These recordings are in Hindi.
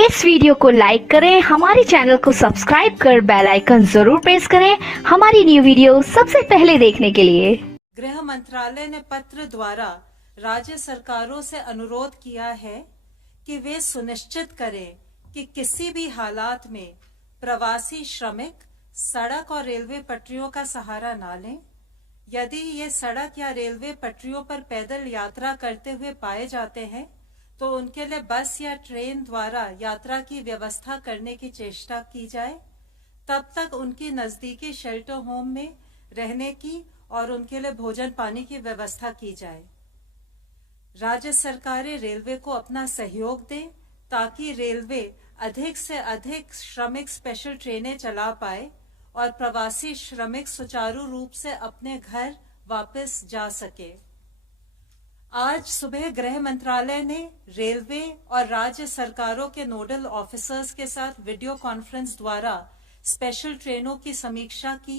इस वीडियो को लाइक करें, हमारे चैनल को सब्सक्राइब कर बेल आइकन जरूर प्रेस करें हमारी न्यू वीडियो सबसे पहले देखने के लिए। गृह मंत्रालय ने पत्र द्वारा राज्य सरकारों से अनुरोध किया है कि वे सुनिश्चित करें कि किसी भी हालात में प्रवासी श्रमिक सड़क और रेलवे पटरियों का सहारा ना लें। यदि ये सड़क या रेलवे पटरियों पर पैदल यात्रा करते हुए पाए जाते हैं तो उनके लिए बस या ट्रेन द्वारा यात्रा की व्यवस्था करने की चेष्टा की जाए। तब तक उनकी नजदीकी शेल्टर होम में रहने की और उनके लिए भोजन पानी की व्यवस्था की जाए। राज्य सरकारें रेलवे को अपना सहयोग दें ताकि रेलवे अधिक से अधिक श्रमिक स्पेशल ट्रेनें चला पाए और प्रवासी श्रमिक सुचारू रूप से अपने घर वापस जा सके। आज सुबह गृह मंत्रालय ने रेलवे और राज्य सरकारों के नोडल ऑफिसर्स के साथ वीडियो कॉन्फ्रेंस द्वारा स्पेशल ट्रेनों की समीक्षा की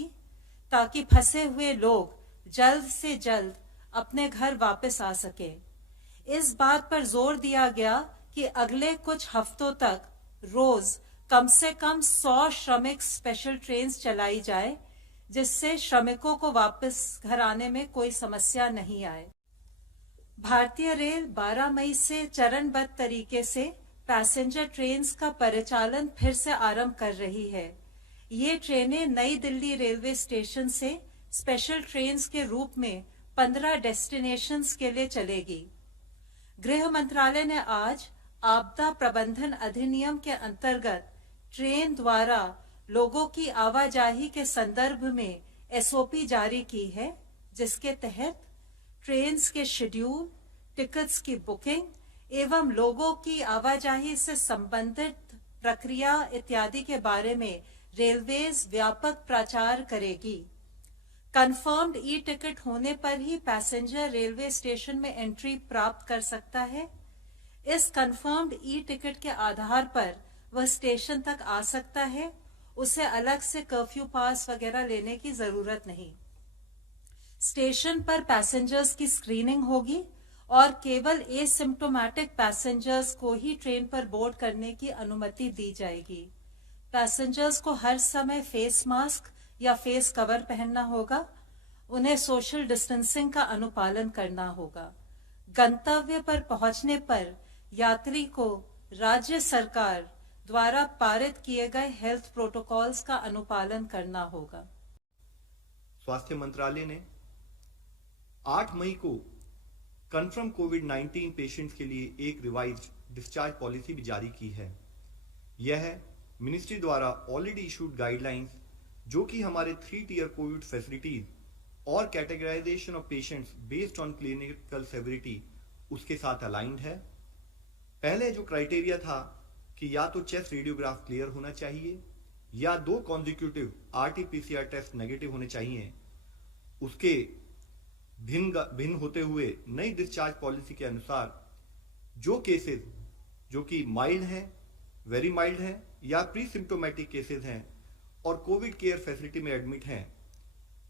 ताकि फंसे हुए लोग जल्द से जल्द अपने घर वापस आ सके। इस बात पर जोर दिया गया कि अगले कुछ हफ्तों तक रोज कम से कम 100 श्रमिक स्पेशल ट्रेन चलाई जाए जिससे श्रमिकों को वापस घर आने में कोई समस्या नहीं आए। भारतीय रेल 12 मई से चरणबद्ध तरीके से पैसेंजर ट्रेन्स का परिचालन फिर से आरंभ कर रही है। ये ट्रेनें नई दिल्ली रेलवे स्टेशन से स्पेशल ट्रेन्स के रूप में 15 डेस्टिनेशंस के लिए चलेगी। गृह मंत्रालय ने आज आपदा प्रबंधन अधिनियम के अंतर्गत ट्रेन द्वारा लोगों की आवाजाही के संदर्भ में एसओपी जारी की है, जिसके तहत ट्रेन्स के शेड्यूल, टिकट्स की बुकिंग एवं लोगों की आवाजाही से संबंधित प्रक्रिया इत्यादि के बारे में रेलवेज व्यापक प्रचार करेगी। कंफर्म्ड ई टिकट होने पर ही पैसेंजर रेलवे स्टेशन में एंट्री प्राप्त कर सकता है। इस कंफर्म्ड ई टिकट के आधार पर वह स्टेशन तक आ सकता है। उसे अलग से कर्फ्यू पास वगैरह लेने की जरूरत नहीं। स्टेशन पर पैसेंजर्स की स्क्रीनिंग होगी और केवल एसिम्प्टोमेटिक पैसेंजर्स को ही ट्रेन पर बोर्ड करने की अनुमति दी जाएगी। पैसेंजर्स को हर समय फेस मास्क या फेस कवर पहनना होगा। उन्हें सोशल डिस्टेंसिंग का अनुपालन करना होगा। गंतव्य पर पहुंचने पर यात्री को राज्य सरकार द्वारा पारित किए गए हेल्थ प्रोटोकॉल्स का अनुपालन करना होगा। स्वास्थ्य मंत्रालय ने 8 मई को कंफर्म कोविड-19 पेशेंट्स के लिए एक रिवाइज्ड डिस्चार्ज पॉलिसी भी जारी की है। यह मिनिस्ट्री द्वारा ऑलरेडी इशूड गाइडलाइंस जो कि हमारे 3 टियर कोविड फैसिलिटीज और categorisation of patients based on clinical severity उसके साथ अलाइंड है। पहले जो क्राइटेरिया था कि या तो चेस्ट रेडियोग्राफ क्लियर होना चाहिए या 2 कॉन्जिक्यूटिव RT-PCR टेस्ट नेगेटिव होने चाहिए, उसके भिन्न होते हुए नई डिस्चार्ज पॉलिसी के अनुसार जो केसेस जो कि माइल्ड हैं, वेरी माइल्ड हैं या प्री सिम्टोमेटिक केसेस हैं और कोविड केयर फैसिलिटी में एडमिट हैं,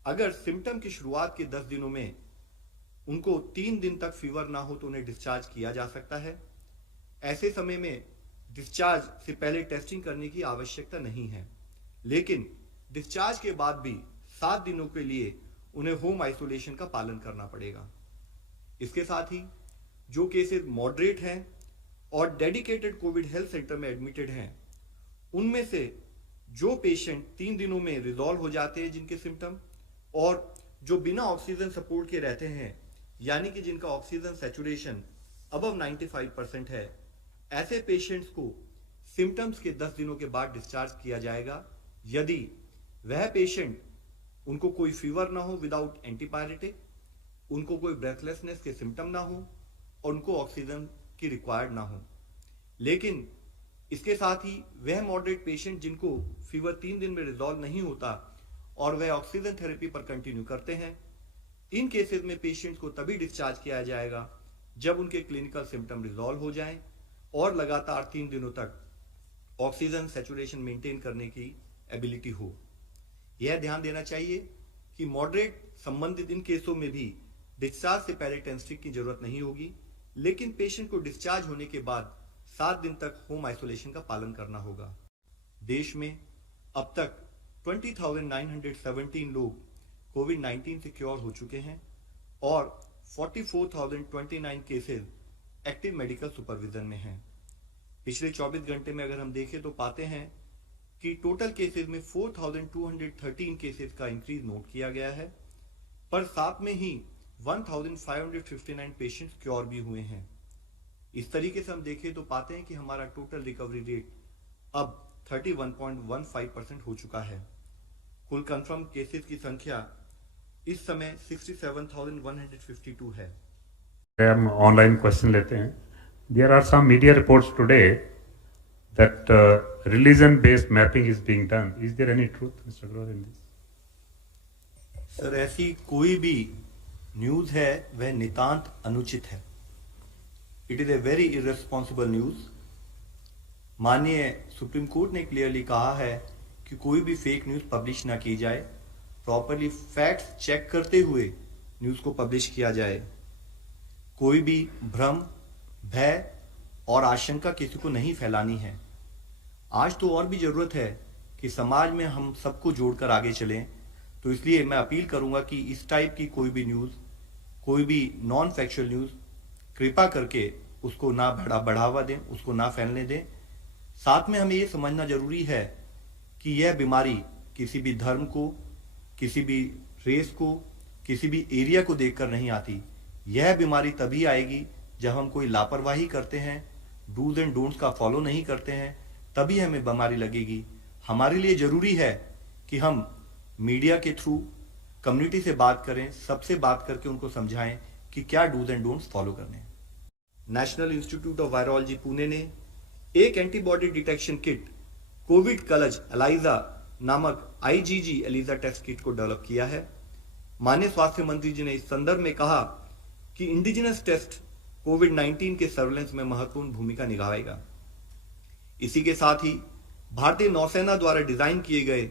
अगर सिम्टम की शुरुआत के 10 दिनों में उनको 3 दिन तक फीवर ना हो तो उन्हें डिस्चार्ज किया जा सकता है। ऐसे समय में डिस्चार्ज से पहले टेस्टिंग करने की आवश्यकता नहीं है, लेकिन डिस्चार्ज के बाद भी 7 दिनों के लिए उन्हें होम आइसोलेशन का पालन करना पड़ेगा। इसके साथ ही जो केसेस मॉडरेट हैं और डेडिकेटेड कोविड हेल्थ सेंटर में एडमिटेड हैं, उनमें से जो पेशेंट 3 दिनों में रिजॉल्व हो जाते हैं जिनके सिम्टम, और जो बिना ऑक्सीजन सपोर्ट के रहते हैं यानी कि जिनका ऑक्सीजन सैचुरेशन अबव 95% है, ऐसे पेशेंट्स को सिम्टम्स के 10 दिनों के बाद डिस्चार्ज किया जाएगा यदि वह पेशेंट उनको कोई फीवर ना हो विदाउट एंटीपायरेटिक, उनको कोई ब्रेथलेसनेस के सिम्टम ना हो और उनको ऑक्सीजन की रिक्वायर्ड ना हो। लेकिन इसके साथ ही वह मॉडरेट पेशेंट जिनको फीवर 3 दिन में रिजॉल्व नहीं होता और वह ऑक्सीजन थेरेपी पर कंटिन्यू करते हैं, इन केसेस में पेशेंट्स को तभी डिस्चार्ज किया जाएगा जब उनके क्लिनिकल सिम्टम रिजॉल्व हो जाएं और लगातार 3 दिनों तक ऑक्सीजन सैचुरेशन मेंटेन करने की एबिलिटी हो। यह ध्यान देना चाहिए कि मॉडरेट संबंधित इन केसों में भी डिस्चार्ज से पहले टेस्टिंग की जरूरत नहीं होगी, लेकिन पेशेंट को डिस्चार्ज होने के बाद 7 दिन तक होम आइसोलेशन का पालन करना होगा। देश में अब तक 20,917 लोग कोविड-19 से क्योर हो चुके हैं और 44,029 केसेस एक्टिव मेडिकल सुपरविजन में हैं। पिछले 24 घंटे में अगर हम देखें तो पाते हैं कि टोटल केसेस में 4,213 केसेस का इंक्रीज नोट किया गया है, पर साथ में ही 1,559 पेशेंट्स क्योर भी हुए हैं। इस तरीके से हम देखें तो पाते हैं कि हमारा टोटल रिकवरी रेट अब 31.15% हो चुका है। कुल कंफर्म केसेस की संख्या इस समय 67,152 है। हम ऑनलाइन क्वेश्चन लेते हैं। There are some media reports today that religion-based mapping is being done. Is there any truth, Mr. Agarwal, in this? Sir, ऐसी कोई भी न्यूज है वह नितांत अनुचित है। It is a very irresponsible news. माननीय सुप्रीम कोर्ट ने क्लियरली कहा है कि कोई भी फेक न्यूज पब्लिश ना की जाए, प्रॉपरली फैक्ट्स चेक करते हुए न्यूज को पब्लिश किया जाए। कोई भी भ्रम, भय और आशंका किसी को नहीं फैलानी है। आज तो और भी जरूरत है कि समाज में हम सबको जोड़कर आगे चलें, तो इसलिए मैं अपील करूंगा कि इस टाइप की कोई भी न्यूज, कोई भी नॉन फैक्चुअल न्यूज, कृपा करके उसको ना बढ़ावा दें, उसको ना फैलने दें। साथ में हमें ये समझना जरूरी है कि यह बीमारी किसी भी धर्म को, किसी भी रेस को, किसी भी एरिया को देखकर नहीं आती। यह बीमारी तभी आएगी जब हम कोई लापरवाही करते हैं, डूज एंड डोंट्स का फॉलो नहीं करते हैं, तभी हमें बीमारी लगेगी। हमारे लिए जरूरी है कि हम मीडिया के थ्रू कम्युनिटी से बात करें, सबसे बात करके उनको समझाएं कि क्या डूज एंड डोंट्स फॉलो करने हैं। National Institute of Virology Pune ने एक एंटीबॉडी डिटेक्शन किट कोविड कलज एलाइजा नामक IgG एलिजा टेस्ट किट को डेवलप किया है। माननीय स्वास्थ्य मंत्री जी ने इस संदर्भ में कहा कि इंडिजिनस टेस्ट कोविड-19 के सर्वेलेंस में महत्वपूर्ण भूमिका निभाएगा। इसी के साथ ही भारतीय नौसेना द्वारा डिजाइन किए गए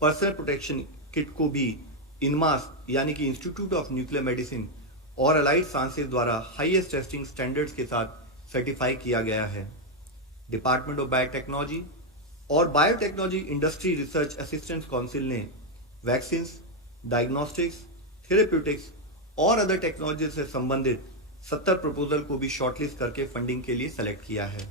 पर्सनल प्रोटेक्शन किट को भी इनमास यानी कि इंस्टीट्यूट ऑफ न्यूक्लियर मेडिसिन और अलाइड साइंसेज द्वारा हाईएस्ट टेस्टिंग स्टैंडर्ड्स के साथ सर्टिफाई किया गया है। डिपार्टमेंट ऑफ बायोटेक्नोलॉजी और biotechnology industry research assistance council ने वैक्सीन, डायग्नोस्टिक्स, थेरेप्यूटिक्स और अदर टेक्नोलॉजी से संबंधित 70 प्रपोजल को भी शॉर्टलिस्ट करके फंडिंग के लिए सेलेक्ट किया है।